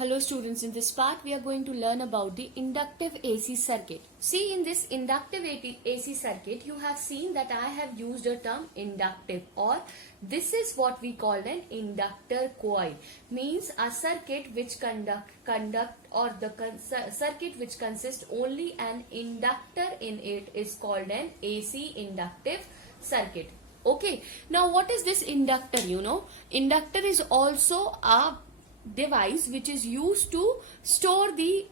Hello students, in this part we are going to learn about the inductive AC circuit. See, in this inductive AC circuit you have seen that I have used a term inductive, or this is what we call an inductor coil. Means a circuit which circuit which consists only an inductor in it is called an AC inductive circuit. Okay, now what is this inductor? Inductor is also a device which is used to store the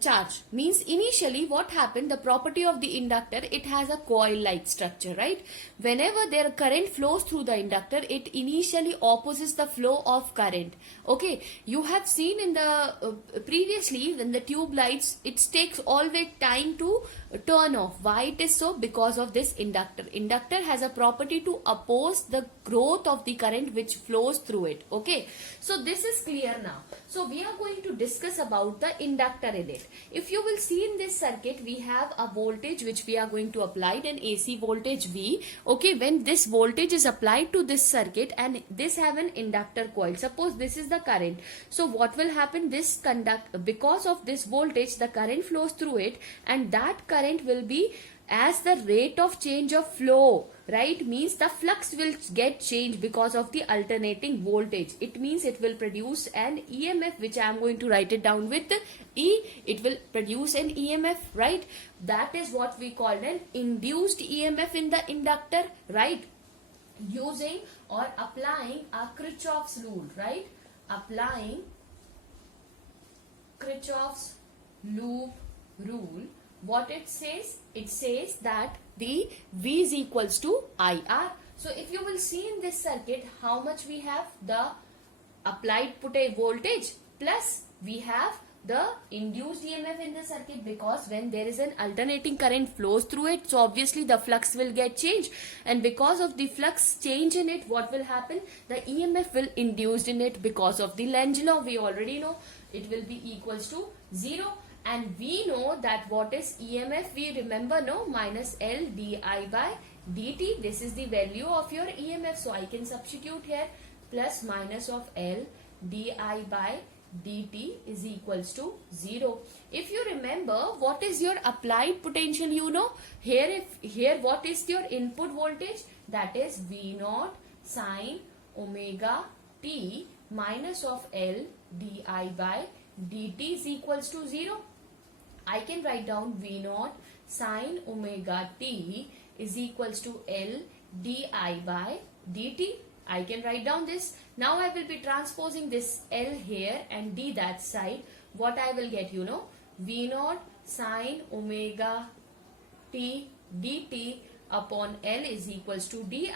charge. Means initially what happened, the property of the inductor, it has a coil like structure, right? Whenever their current flows through the inductor, it initially opposes the flow of current. Okay, you have seen in the previously when the tube lights, it takes always time to turn off. Why it is so? Because of this inductor. Inductor has a property to oppose the growth of the current which flows through it. Okay, so this is clear now. So we are going to discuss about the inductor in it. If you will see in this circuit, we have a voltage which we are going to apply, an AC voltage V. Okay, when this voltage is applied to this circuit and this have an inductor coil, suppose this is the current. So what will happen, this because of this voltage the current flows through it, and that current will be as the rate of change of flow, right? Means the flux will get changed because of the alternating voltage. It means it will produce an EMF, which I am going to write it down with E. It will produce an EMF, right? That is what we call an induced EMF in the inductor, right? Using or applying a Kirchhoff's rule, right? Applying Kirchhoff's loop rule. What it says that the V is equals to IR. So if you will see in this circuit, how much we have, the applied voltage plus we have the induced EMF in the circuit, because when there is an alternating current flows through it, so obviously the flux will get changed, and because of the flux change in it, what will happen, the EMF will induced in it because of the Lenz law. We already know it will be equals to 0. And we know that what is EMF, we remember, no, minus L di by dt. This is the value of your EMF. So I can substitute here, plus minus of L di by dt is equals to 0. If you remember, what is your applied potential, here what is your input voltage, that is V0 sine omega t minus of L di by dt is equals to 0. I can write down V0 sine omega t is equals to L di by dt. I can write down this. Now I will be transposing this L here and d that side. What I will get, V0 sine omega t dt upon L is equals to di.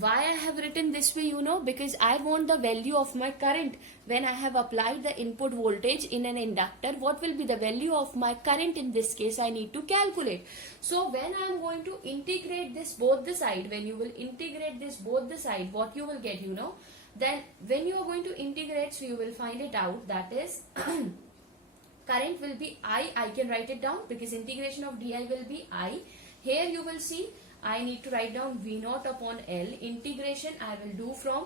Why I have written this way, because I want the value of my current. When I have applied the input voltage in an inductor, what will be the value of my current in this case, I need to calculate. So when I am going to integrate this both the side, when you will integrate this both the side, what you will get, then when you are going to integrate, so you will find it out, that is current will be I can write it down because integration of di will be I. Here you will see I need to write down V0 upon L. Integration I will do from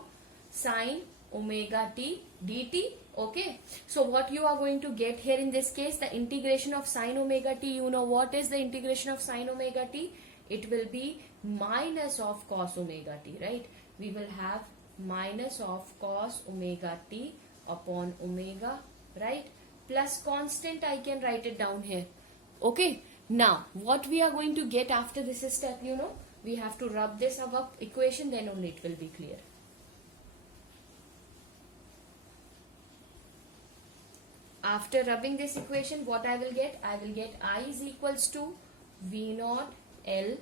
sine omega t dt. Okay. So what you are going to get here in this case, the integration of sine omega t, what is the integration of sine omega t? It will be minus of cos omega t, right? We will have minus of cos omega t upon omega, right? Plus constant, I can write it down here. Okay. Now, what we are going to get after this step, we have to rub this above equation, then only it will be clear. After rubbing this equation, what I will get? I will get I is equals to V0 L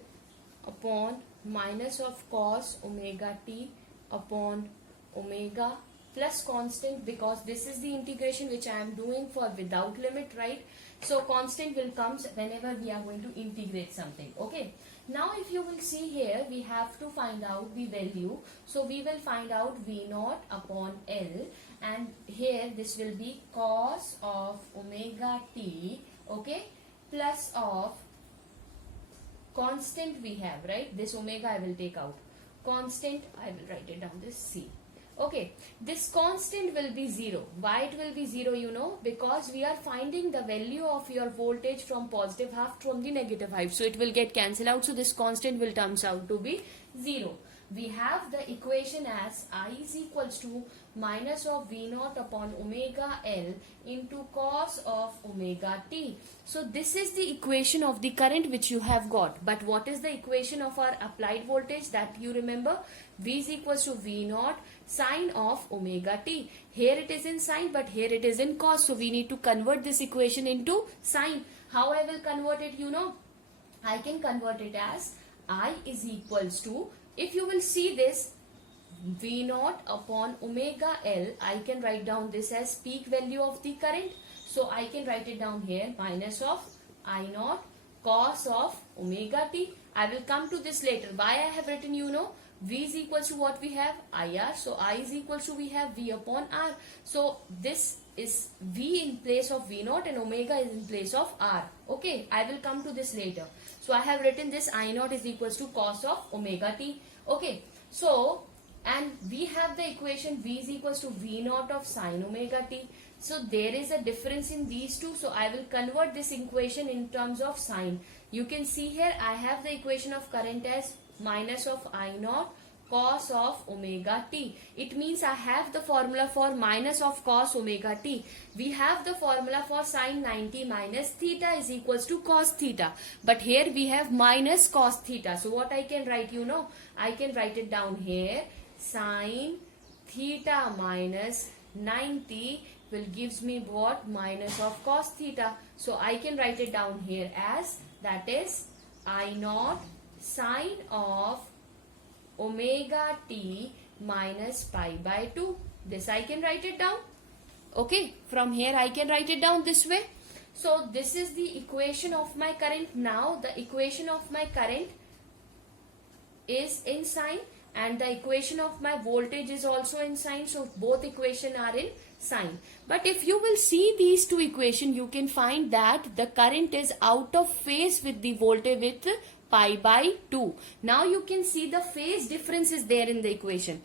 upon minus of cos omega t upon omega plus constant, because this is the integration which I am doing for without limit, right? So constant will come whenever we are going to integrate something. Okay. Now if you will see here, we have to find out the value. So we will find out V0 upon L, and here this will be cos of omega t, okay, plus of constant we have, right? This omega I will take out. Constant, I will write it down, this C. Okay, this constant will be 0. Why it will be 0, you know? Because we are finding the value of your voltage from positive half from the negative half. So it will get cancelled out. So this constant will turns out to be 0. We have the equation as I is equals to minus of V naught upon omega L into cos of omega t. So this is the equation of the current which you have got. But what is the equation of our applied voltage that you remember? V is equals to V naught sine of omega t. Here it is in sine, but here it is in cos. So we need to convert this equation into sine. How I will convert it, you know? I can convert it as I is equals to, if you will see this, V naught upon omega L, I can write down this as peak value of the current. So I can write it down here, minus of I naught cos of omega t. I will come to this later. Why I have written, you know, V is equals to what we have? IR. So I is equals to we have V upon R. So this is V in place of V naught and omega is in place of R. Okay, I will come to this later. So I have written this I naught is equals to cos of omega t. Okay, so and we have the equation V is equals to V naught of sine omega t. So there is a difference in these two. So I will convert this equation in terms of sine. You can see here I have the equation of current as minus of I naught cos of omega t. It means I have the formula for minus of cos omega t. We have the formula for sine 90 minus theta is equals to cos theta. But here we have minus cos theta. So what I can write, you know, I can write it down here. Sine theta minus 90 will gives me what? Minus of cos theta. So I can write it down here as, that is I naught sine of omega t minus pi by 2. This I can write it down. Okay, from here I can write it down this way. So this is the equation of my current. Now the equation of my current is in sine and the equation of my voltage is also in sine. So both equations are in sine. But if you will see these two equations, you can find that the current is out of phase with the voltage with pi by 2. Now you can see the phase difference is there in the equation.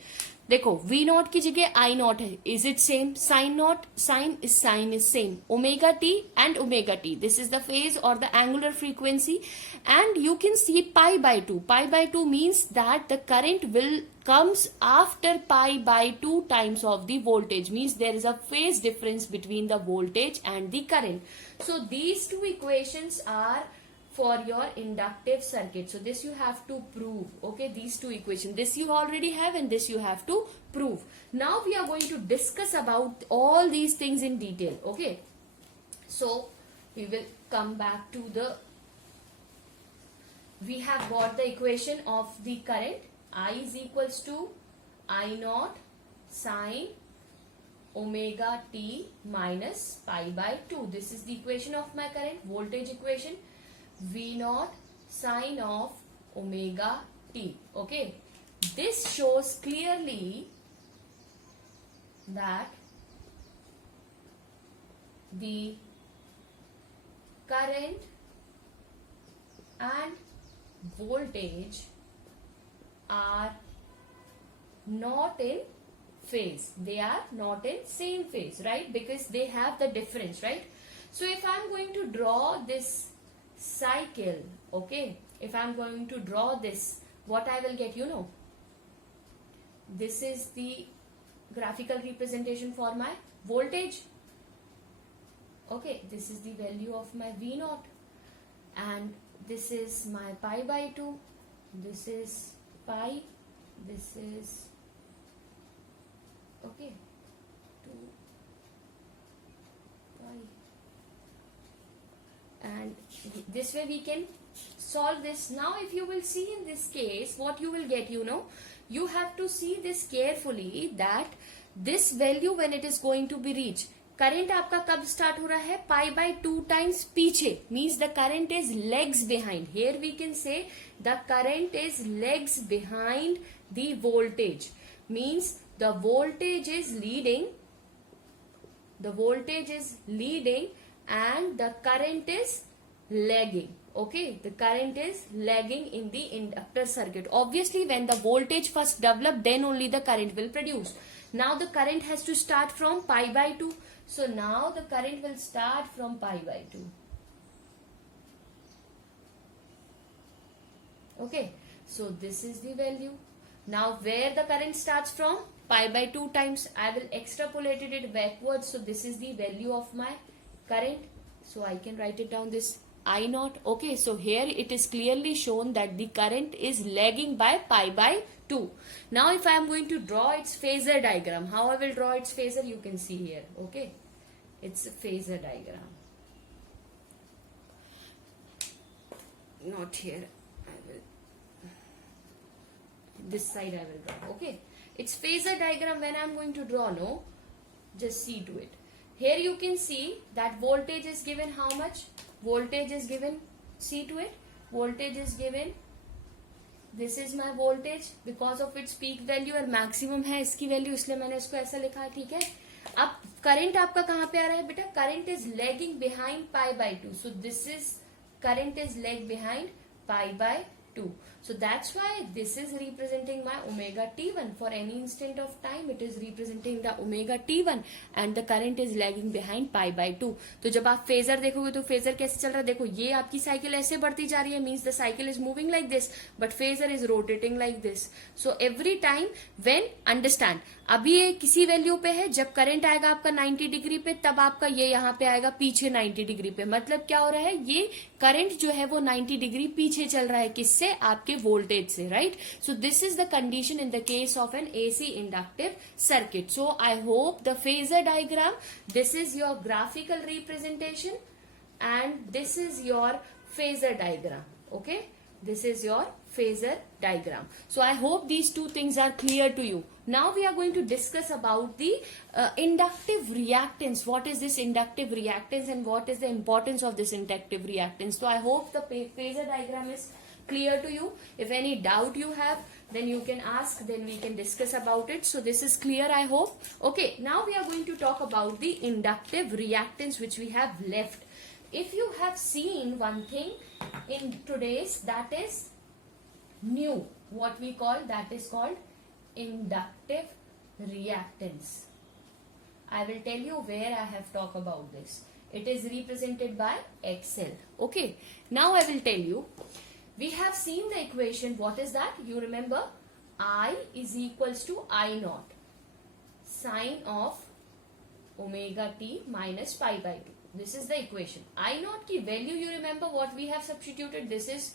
देखो V naught की जगह I naught है. Is it same? Sine naught, sine is same. Omega t and omega t. This is the phase or the angular frequency. And you can see pi by 2. Pi by 2 means that the current will comes after pi by 2 times of the voltage. Means there is a phase difference between the voltage and the current. So these two equations are for your inductive circuit. So this you have to prove. Okay, these two equations. This you already have and this you have to prove. Now we are going to discuss about all these things in detail. Okay, so we will come back to the, we have got the equation of the current. I is equals to I naught sine omega t minus pi by 2. This is the equation of my current, voltage equation. V naught sine of omega t. Okay, this shows clearly that the current and voltage are not in phase. They are not in same phase, right? Because they have the difference, right? So if I am going to draw this cycle, okay, if I am going to draw this, what I will get, you know, this is the graphical representation for my voltage. Okay, this is the value of my V naught and this is my pi by 2, this is pi, this is, okay, 2 pi, and this way we can solve this. Now if you will see in this case, what you will get, you know, you have to see this carefully that this value when it is going to be reached, current आपका कब start हो रहा है? Pi by 2 times पीछे, means the current is lags behind. Here we can say the current is lags behind the voltage, means the voltage is leading, the voltage is leading and the current is lagging. Okay, the current is lagging in the inductor circuit. Obviously when the voltage first develop, then only the current will produce. Now the current has to start from pi by 2. So now the current will start from pi by 2. Okay, so this is the value. Now where the current starts from? Pi by 2 times. I will extrapolate it backwards. So this is the value of my current. So I can write it down this I naught. Okay, so here it is clearly shown that the current is lagging by pi by 2. Now if I am going to draw its phasor diagram, how I will draw its phasor, you can see here. Okay, it's a phasor diagram. Not here. I will. This side I will draw. Okay, it's phasor diagram when I am going to draw. No, just see to it. Here you can see that voltage is given how much? Voltage is given, see to it, voltage is given, this is my voltage because of its peak value और maximum है इसकी value, इसलिए मैंने इसको ऐसा लिखा है, ठीक है. अब current आपका कहाँ पे आ रहा है बेटा? Current is lagging behind pi by 2. So this is, current is lag behind pi by 2. So that's why this is representing my omega t1. For any instant of time it is representing the omega t1 and the current is lagging behind pi by 2. तो जब आप phasor देखोगे तो phasor कैसे चल रहा है? देखो ये आपकी साइकिल ऐसे बढ़ती जा रही है, means the cycle is moving like this, but phasor is rotating like this. So every time when, understand, अभी ये किसी वैल्यू पे है, जब करंट आएगा आपका 90 डिग्री पे तब आपका ये यहाँ पे आएगा पीछे 90 डिग्री पे. मतलब क्या हो रहा है? ये करंट जो है वो 90 डिग्री पीछे चल रहा है, किससे? आपके वोल्टेज से, right. So this is the condition in the case of N AC inductive circuit. So I hope the phasor diagram, this is your graphical representation and this is your phasor diagram. Okay, this is your phasor diagram. So I hope these two things are clear to you. Now we are going to discuss about the inductive reactance. What is this inductive reactance and what is the importance of this inductive reactance? So I hope the phasor diagram is clear to you. If any doubt you have, then you can ask, then we can discuss about it. So this is clear, I hope. Okay, now we are going to talk about the inductive reactance which we have left. If you have seen one thing in today's, that is new, what we call, that is called inductive reactance. I will tell you where I have talked about this. It is represented by XL. Okay, now I will tell you. We have seen the equation. What is that? You remember, I is equals to I naught sine of omega t minus pi by 2. This is the equation. I naught की value, you remember what we have substituted? This is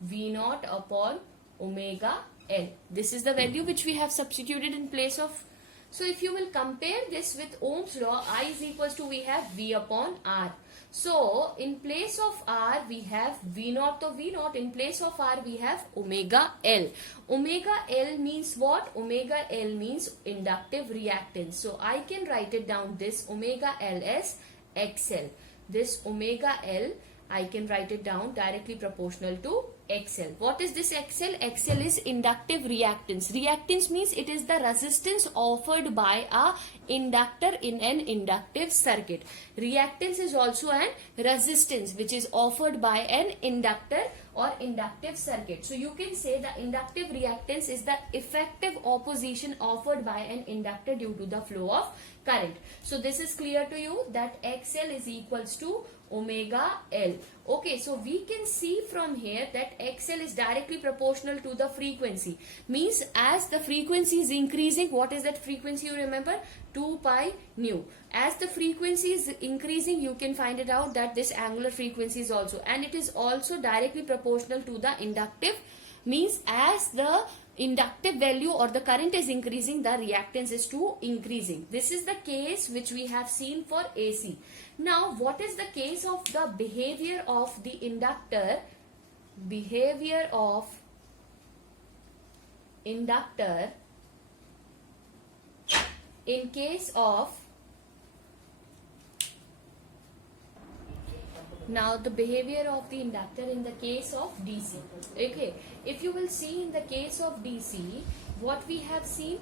V naught upon omega L. This is the value which we have substituted in place of. So if you will compare this with Ohm's law, I is equals to, we have V upon R. So in place of R we have V naught, so V naught, in place of R we have omega L. Omega L means what? Omega L means inductive reactance. So I can write it down, this omega L as XL. This omega L, I can write it down directly proportional to XL. What is this XL? XL is inductive reactance. Reactance means it is the resistance offered by a inductor in an inductive circuit. Reactance is also an resistance which is offered by an inductor or inductive circuit. So you can say the inductive reactance is the effective opposition offered by an inductor due to the flow of current. So this is clear to you that XL is equals to omega L. Okay, so we can see from here that XL is directly proportional to the frequency. Means as the frequency is increasing, what is that frequency, you remember? 2 pi nu. As the frequency is increasing, you can find it out that this angular frequency is also, and it is also directly proportional to the inductive. Means as the inductive value or the current is increasing, the reactance is too increasing. This is the case which we have seen for AC. Now what is the case of the behavior of the inductor? Behavior of inductor in case of, now the behavior of the inductor in the case of DC. Okay, if you will see in the case of DC, what we have seen,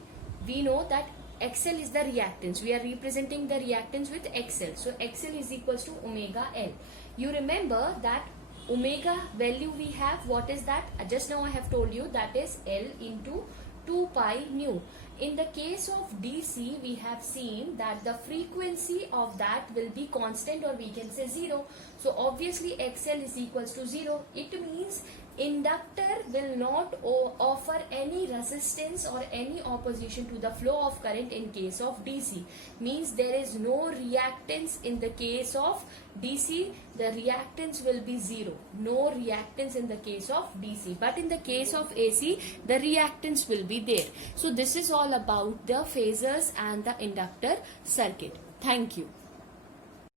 we know that XL is the reactance. We are representing the reactance with XL. So XL is equals to omega L. You remember that omega value we have, what is that? Just now I have told you that is L into 2 pi nu. In the case of DC, we have seen that the frequency of that will be constant, or we can say 0. So obviously XL is equals to 0. It means inductor will not offer any resistance or any opposition to the flow of current in case of DC. Means there is no reactance in the case of DC. The reactance will be 0. No reactance in the case of DC. But in the case of AC, the reactance will be there. So this is all about the phasors and the inductor circuit. Thank you.